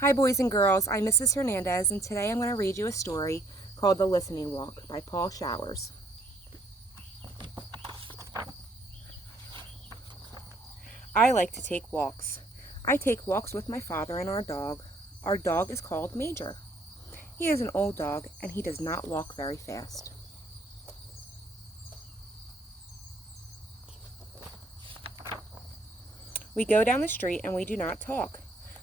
Hi boys and girls, I'm Mrs. Hernandez and today I'm going to read you a story called The Listening Walk by Paul Showers. I like to take walks. I take walks with my father and our dog. Our dog is called Major. He is an old dog and he does not walk very fast. We go down the street and we do not talk.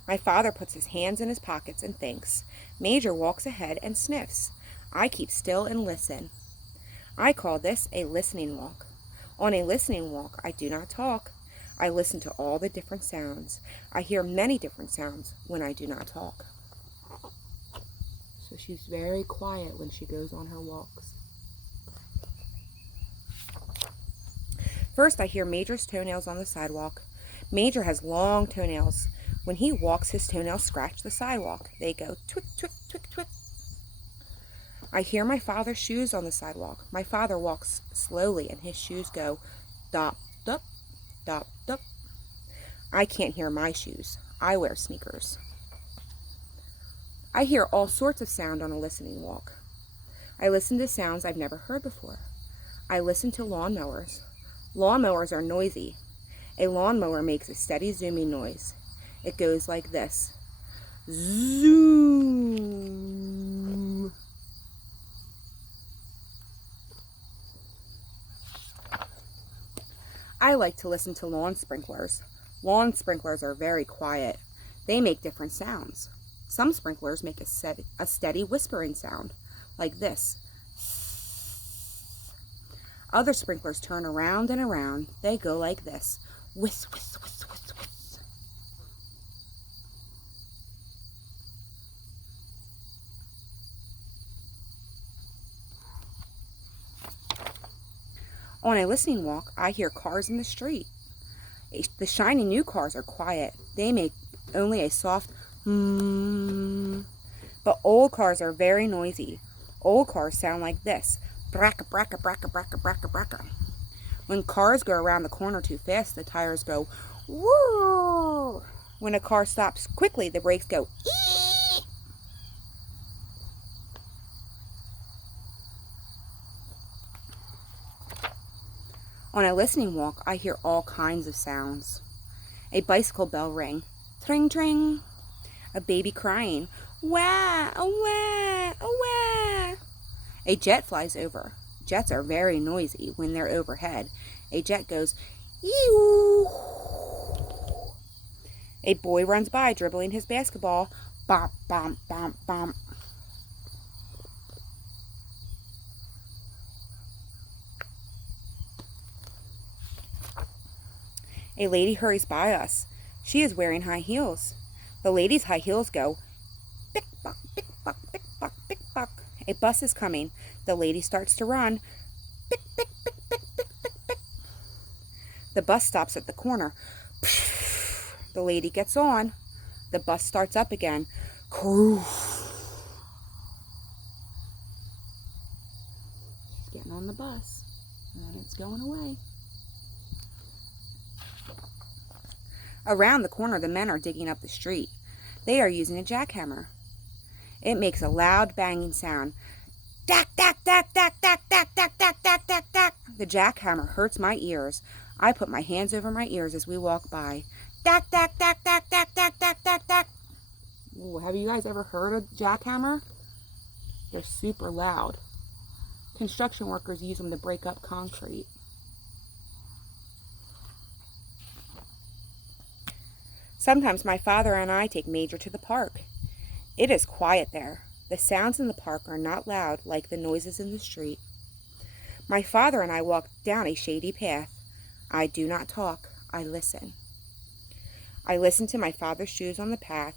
My father puts his hands in his pockets and thinks. Major walks ahead and sniffs. I keep still and listen. I call this a listening walk. On a listening walk, I do not talk. I listen to all the different sounds. I hear many different sounds when I do not talk. So she's very quiet when she goes on her walks. First, I hear Major's toenails on the sidewalk. Major has long toenails. When he walks, his toenails scratch the sidewalk. They go twick, twick, twick, twick. I hear my father's shoes on the sidewalk. My father walks slowly and his shoes go dop, dop, dop, dop. I can't hear my shoes. I wear sneakers. I hear all sorts of sound on a listening walk. I listen to sounds I've never heard before. I listen to lawnmowers. Lawnmowers are noisy. A lawnmower makes a steady zooming noise. It goes like this. Zoom. I like to listen to lawn sprinklers. Lawn sprinklers are very quiet. They make different sounds. Some sprinklers make a steady whispering sound, like this. Other sprinklers turn around and around. They go like this. Whiss, whiss, whiss, whiss, whiss. On a listening walk, I hear cars in the street. The shiny new cars are quiet. They make only a soft but old cars are very noisy. Old cars sound like this. Bracka, bracka, bracka, bracka, bracka, bracka. When cars go around the corner too fast, the tires go woo. When a car stops quickly, the brakes go ee. On a listening walk, I hear all kinds of sounds. A bicycle bell ring. Tring, tring. A baby crying. Wah, wah, wah. A jet flies over. Jets are very noisy when they're overhead. A jet goes, eew. A boy runs by dribbling his basketball. Bomp, bomp, bomp, bomp. A lady hurries by us. She is wearing high heels. The lady's high heels go, pick, buck, pick, buck, pick, buck, pick, buck. A bus is coming. The lady starts to run. Pick, pick, pick, pick, pick, pick, pick. The bus stops at the corner. The lady gets on. The bus starts up again. She's getting on the bus. And it's going away. Around the corner, the men are digging up the street. They are using a jackhammer. It makes a loud banging sound. Dack, dack, dack, dack, dack, dack, dack, dack, dack, dack, dack. The jackhammer hurts my ears. I put my hands over my ears as we walk by. Dack, dack, dack, dack, dack, dack, dack, dack, dack. Ooh, have you guys ever heard a jackhammer? They're super loud. Construction workers use them to break up concrete. Sometimes my father and I take Major to the park. It is quiet there. The sounds in the park are not loud like the noises in the street. My father and I walk down a shady path. I do not talk. I listen. I listen to my father's shoes on the path.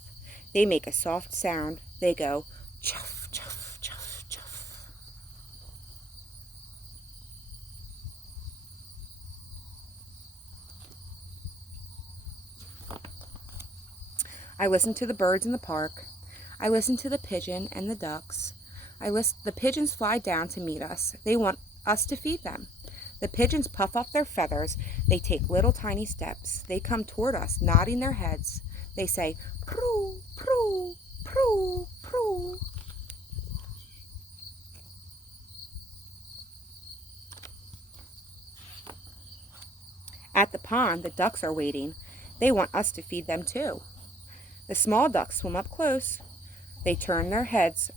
They make a soft sound. They go chuff, chuff, chuff, chuff. I listen to the birds in the park. I listen to the pigeon and the ducks. The pigeons fly down to meet us. They want us to feed them. The pigeons puff off their feathers. They take little tiny steps. They come toward us, nodding their heads. They say, proo, proo. pond, the ducks are waiting. They want us to feed them too. The small ducks swim up close. They turn their heads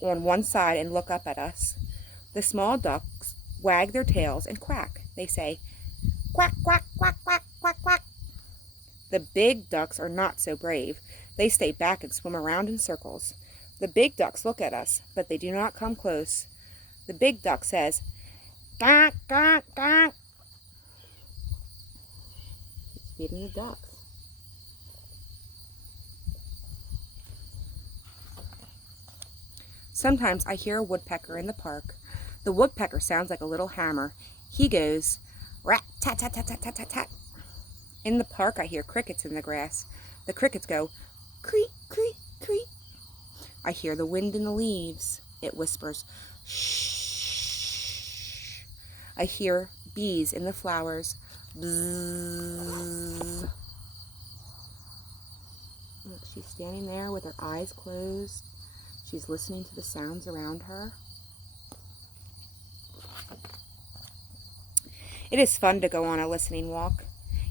on one side and look up at us. The small ducks wag their tails and quack. They say, quack, quack, quack, quack, quack, quack. The big ducks are not so brave. They stay back and swim around in circles. The big ducks look at us, but they do not come close. The big duck says, quack, quack, quack. He's feeding the ducks. Sometimes I hear a woodpecker in the park. The woodpecker sounds like a little hammer. He goes, rat, tat, tat, tat, tat, tat, tat, tat. In the park, I hear crickets in the grass. The crickets go, creak, creak, creak. I hear the wind in the leaves. It whispers, shh. I hear bees in the flowers. Bzzz. Look, she's standing there with her eyes closed. She's listening to the sounds around her. It is fun to go on a listening walk.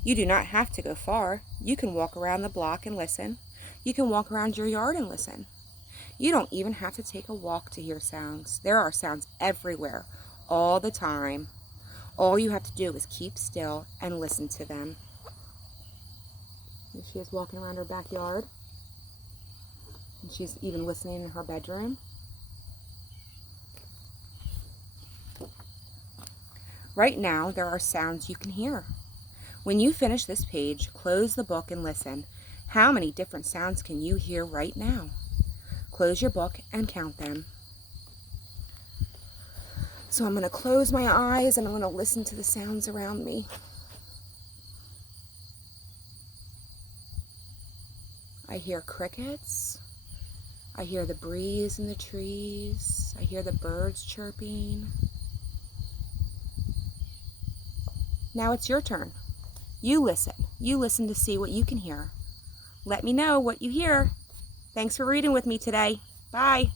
You do not have to go far. You can walk around the block and listen. You can walk around your yard and listen. You don't even have to take a walk to hear sounds. There are sounds everywhere, all the time. All you have to do is keep still and listen to them. Here she is walking around her backyard. And she's even listening in her bedroom. Right now, there are sounds you can hear. When you finish this page, close the book and listen. How many different sounds can you hear right now? Close your book and count them. So I'm going to close my eyes and I'm going to listen to the sounds around me. I hear crickets. I hear the breeze in the trees. I hear the birds chirping. Now it's your turn. You listen. You listen to see what you can hear. Let me know what you hear. Thanks for reading with me today. Bye.